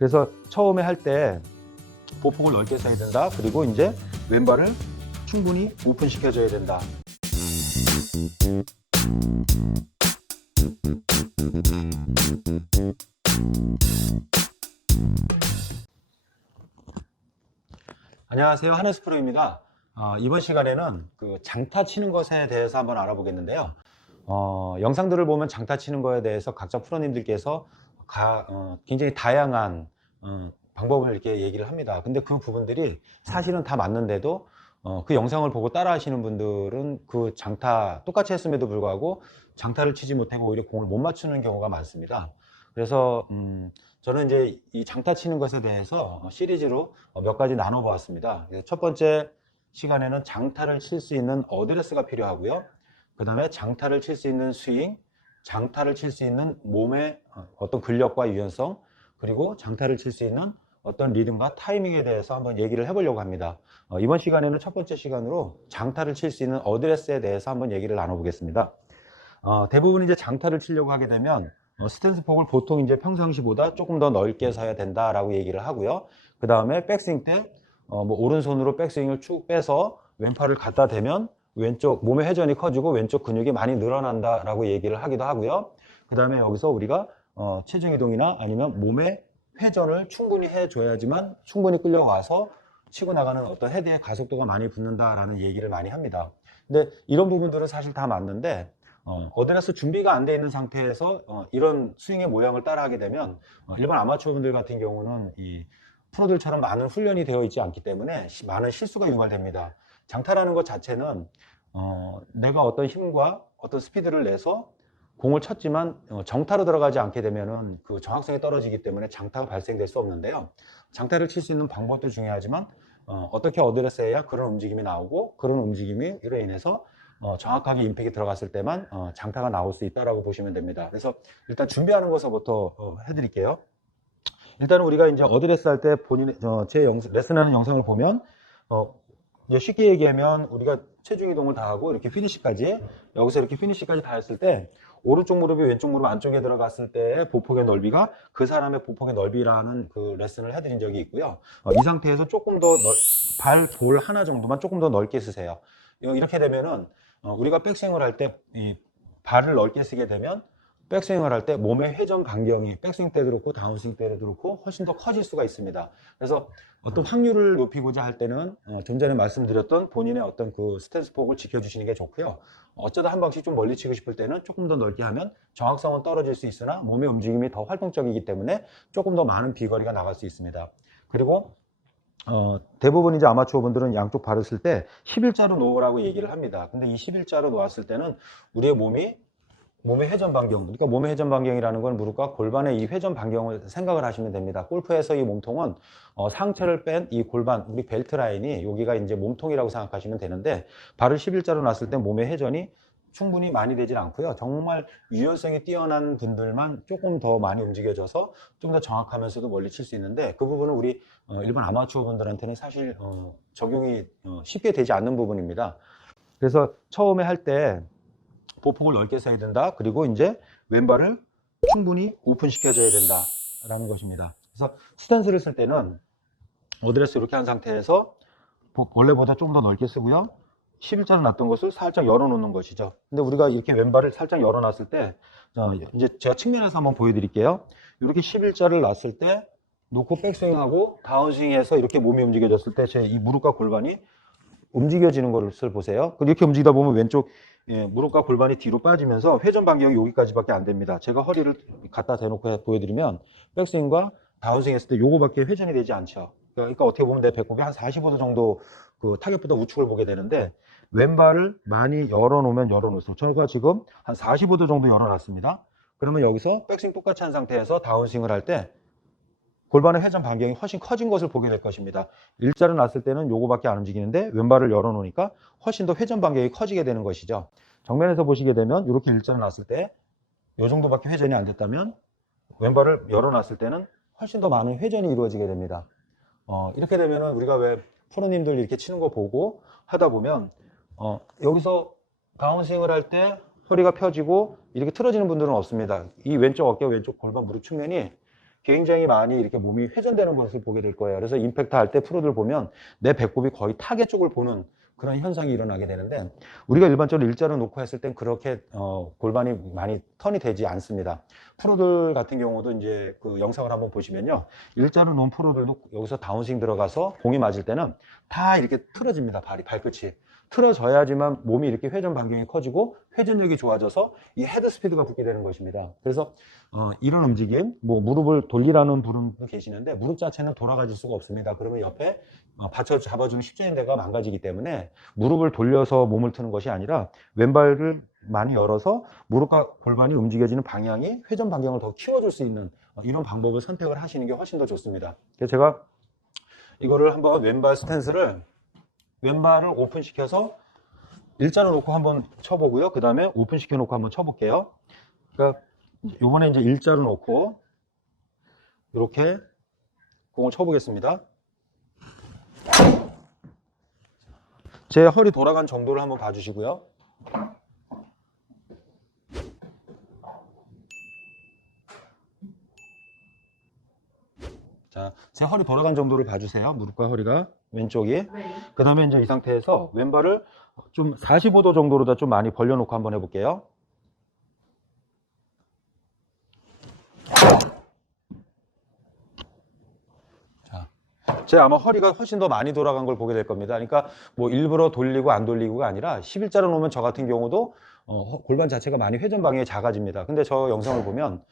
그래서 처음에 할 때 보폭을 넓게 써야 된다. 그리고 이제 왼발을 충분히 오픈시켜줘야 된다. 안녕하세요, 하늘스 프로입니다. 이번 시간에는 그 장타 치는 것에 대해서 한번 알아보겠는데요. 영상들을 보면 장타 치는 것에 대해서 각자 프로님들께서 굉장히 다양한 방법을 이렇게 얘기를 합니다. 근데 그 부분들이 사실은 다 맞는데도 그 영상을 보고 따라 하시는 분들은 그 장타 똑같이 했음에도 불구하고 장타를 치지 못하고 오히려 공을 못 맞추는 경우가 많습니다. 그래서 저는 이제 이 장타 치는 것에 대해서 시리즈로 몇 가지 나눠 보았습니다. 첫 번째 시간에는 장타를 칠 수 있는 어드레스가 필요하고요. 그 다음에 장타를 칠 수 있는 스윙, 장타를 칠 수 있는 몸의 어떤 근력과 유연성, 그리고 장타를 칠 수 있는 어떤 리듬과 타이밍에 대해서 한번 얘기를 해보려고 합니다. 이번 시간에는 첫 번째 시간으로 장타를 칠 수 있는 어드레스에 대해서 한번 얘기를 나눠보겠습니다. 대부분 이제 장타를 치려고 하게 되면 스탠스 폭을 보통 이제 평상시보다 조금 더 넓게 서야 된다라고 얘기를 하고요. 그 다음에 백스윙 때 뭐 오른손으로 백스윙을 쭉 빼서 왼팔을 갖다 대면 왼쪽 몸의 회전이 커지고 왼쪽 근육이 많이 늘어난다라고 얘기를 하기도 하고요. 그 다음에 여기서 우리가 체중 이동이나 아니면 몸의 회전을 충분히 해줘야지만 충분히 끌려와서 치고 나가는 어떤 헤드의 가속도가 많이 붙는다라는 얘기를 많이 합니다. 근데 이런 부분들은 사실 다 맞는데 어드레스 준비가 안 돼 있는 상태에서 이런 스윙의 모양을 따라 하게 되면 일반 아마추어 분들 같은 경우는 이 프로들처럼 많은 훈련이 되어 있지 않기 때문에 많은 실수가 유발됩니다. 장타라는 것 자체는 내가 어떤 힘과 어떤 스피드를 내서 공을 쳤지만 정타로 들어가지 않게 되면은 그 정확성이 떨어지기 때문에 장타가 발생될 수 없는데요. 장타를 칠 수 있는 방법도 중요하지만 어떻게 어드레스 해야 그런 움직임이 나오고 그런 움직임이 이로 인해서 정확하게 임팩이 들어갔을 때만 장타가 나올 수 있다라고 보시면 됩니다. 그래서 일단 준비하는 것부터 해드릴게요. 일단은 우리가 이제 어드레스 할 때 본인의 제 레슨하는 영상을 보면 쉽게 얘기하면 우리가 체중 이동을 다 하고 이렇게 피니시까지 여기서 이렇게 피니시까지 다 했을 때 오른쪽 무릎이 왼쪽 무릎 안쪽에 들어갔을 때 보폭의 넓이가 그 사람의 보폭의 넓이라는 그 레슨을 해드린 적이 있고요. 이 상태에서 조금 더 발 볼 하나 정도만 조금 더 넓게 쓰세요. 이렇게 되면은 우리가 백스윙을 할 때 이 발을 넓게 쓰게 되면 백스윙을 할 때 몸의 회전 반경이 백스윙 때도 그렇고 다운스윙 때도 그렇고 훨씬 더 커질 수가 있습니다. 그래서 어떤 확률을 높이고자 할 때는 좀 전에 말씀드렸던 본인의 어떤 그 스탠스 폭을 지켜주시는 게 좋고요. 어쩌다 한 방씩 좀 멀리 치고 싶을 때는 조금 더 넓게 하면 정확성은 떨어질 수 있으나 몸의 움직임이 더 활동적이기 때문에 조금 더 많은 비거리가 나갈 수 있습니다. 그리고 대부분 이제 아마추어 분들은 양쪽 발을 쓸 때 11자로 놓으라고 얘기를 합니다. 근데 이 11자로 놓았을 때는 우리의 몸의 회전 반경, 그러니까 몸의 회전 반경이라는 건 무릎과 골반의 이 회전 반경을 생각을 하시면 됩니다. 골프에서 이 몸통은 상체를 뺀 이 골반, 우리 벨트 라인이 여기가 이제 몸통이라고 생각하시면 되는데 발을 11자로 놨을 때 몸의 회전이 충분히 많이 되질 않고요. 정말 유연성이 뛰어난 분들만 조금 더 많이 움직여져서 좀 더 정확하면서도 멀리 칠 수 있는데 그 부분은 우리 일반 아마추어 분들한테는 사실 적용이 쉽게 되지 않는 부분입니다. 그래서 처음에 할 때 보폭을 넓게 써야 된다. 그리고 이제 왼발을 충분히 오픈시켜줘야 된다라는 것입니다. 그래서 스탠스를 쓸 때는 어드레스 이렇게 한 상태에서 원래보다 좀 더 넓게 쓰고요. 11자로 놨던 것을 살짝 열어놓는 것이죠. 근데 우리가 이렇게 왼발을 살짝 열어놨을 때 이제 제가 측면에서 한번 보여드릴게요. 이렇게 11자를 놨을 때 놓고 백스윙하고 다운스윙해서 이렇게 몸이 움직여졌을 때 제 이 무릎과 골반이 움직여지는 것을 보세요. 이렇게 움직이다 보면 왼쪽 무릎과 골반이 뒤로 빠지면서 회전 반경이 여기까지밖에 안 됩니다. 제가 허리를 갖다 대놓고 보여드리면 백스윙과 다운스윙 했을 때 요거밖에 회전이 되지 않죠. 그러니까 어떻게 보면 내 배꼽이 한 45도 정도 그 타겟보다 우측을 보게 되는데 왼발을 많이 열어놓으면 열어놓을수록 저가 지금 한 45도 정도 열어놨습니다. 그러면 여기서 백스윙 똑같이 한 상태에서 다운스윙을 할 때 골반의 회전 반경이 훨씬 커진 것을 보게 될 것입니다. 일자로 놨을 때는 요거밖에 안 움직이는데 왼발을 열어놓으니까 훨씬 더 회전 반경이 커지게 되는 것이죠. 정면에서 보시게 되면 이렇게 일자로 놨을 때 요 정도밖에 회전이 안 됐다면 왼발을 열어놨을 때는 훨씬 더 많은 회전이 이루어지게 됩니다. 이렇게 되면은 우리가 왜 프로님들 이렇게 치는 거 보고 하다 보면 여기서 다운스윙을 할 때 허리가 펴지고 이렇게 틀어지는 분들은 없습니다. 이 왼쪽 어깨, 왼쪽 골반 무릎 측면이 굉장히 많이 이렇게 몸이 회전되는 것을 보게 될 거예요. 그래서 임팩트 할 때 프로들 보면 내 배꼽이 거의 타겟 쪽을 보는 그런 현상이 일어나게 되는데, 우리가 일반적으로 일자로 놓고 했을 땐 그렇게 골반이 많이 턴이 되지 않습니다. 프로들 같은 경우도 이제 그 영상을 한번 보시면요, 일자로 놓은 프로들도 여기서 다운스윙 들어가서 공이 맞을 때는 다 이렇게 틀어집니다. 발끝이 틀어져야지만 몸이 이렇게 회전 반경이 커지고 회전력이 좋아져서 이 헤드 스피드가 붙게 되는 것입니다. 그래서 이런 움직임, 뭐 무릎을 돌리라는 분도 계시는데 무릎 자체는 돌아가질 수가 없습니다. 그러면 옆에 받쳐 잡아주는 십자인대가 망가지기 때문에 무릎을 돌려서 몸을 트는 것이 아니라 왼발을 많이 열어서 무릎과 골반이 움직여지는 방향이 회전 반경을 더 키워줄 수 있는 이런 방법을 선택을 하시는 게 훨씬 더 좋습니다. 그래서 제가 이거를 한번 왼발을 오픈시켜서 일자로 놓고 한번 쳐보고요. 그 다음에 오픈시켜 놓고 한번 쳐볼게요. 그러니까 요번에 이제 일자로 놓고 이렇게 공을 쳐보겠습니다. 제 허리 돌아간 정도를 한번 봐주시고요. 자, 제 허리 돌아간 정도를 봐주세요. 무릎과 허리가 왼쪽이. 네. 그 다음에 이제 이 상태에서 왼발을 좀 45도 정도로 좀 많이 벌려놓고 한번 해볼게요. 자, 제 아마 허리가 훨씬 더 많이 돌아간 걸 보게 될 겁니다. 그러니까 뭐 일부러 돌리고 안 돌리고가 아니라 11자로 놓으면 저 같은 경우도 골반 자체가 많이 회전 방향이 작아집니다. 근데 저 영상을 보면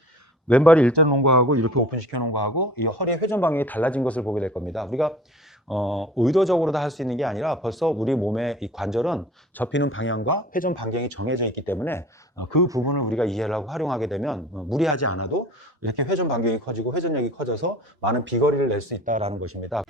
왼발이 일자로 놓은 거하고 이렇게 오픈시켜 놓은 거하고 이 허리의 회전 방향이 달라진 것을 보게 될 겁니다. 우리가 의도적으로 다 할 수 있는 게 아니라 벌써 우리 몸의 이 관절은 접히는 방향과 회전 반경이 정해져 있기 때문에 그 부분을 우리가 이해를 하고 활용하게 되면 무리하지 않아도 이렇게 회전 반경이 커지고 회전력이 커져서 많은 비거리를 낼 수 있다는 것입니다.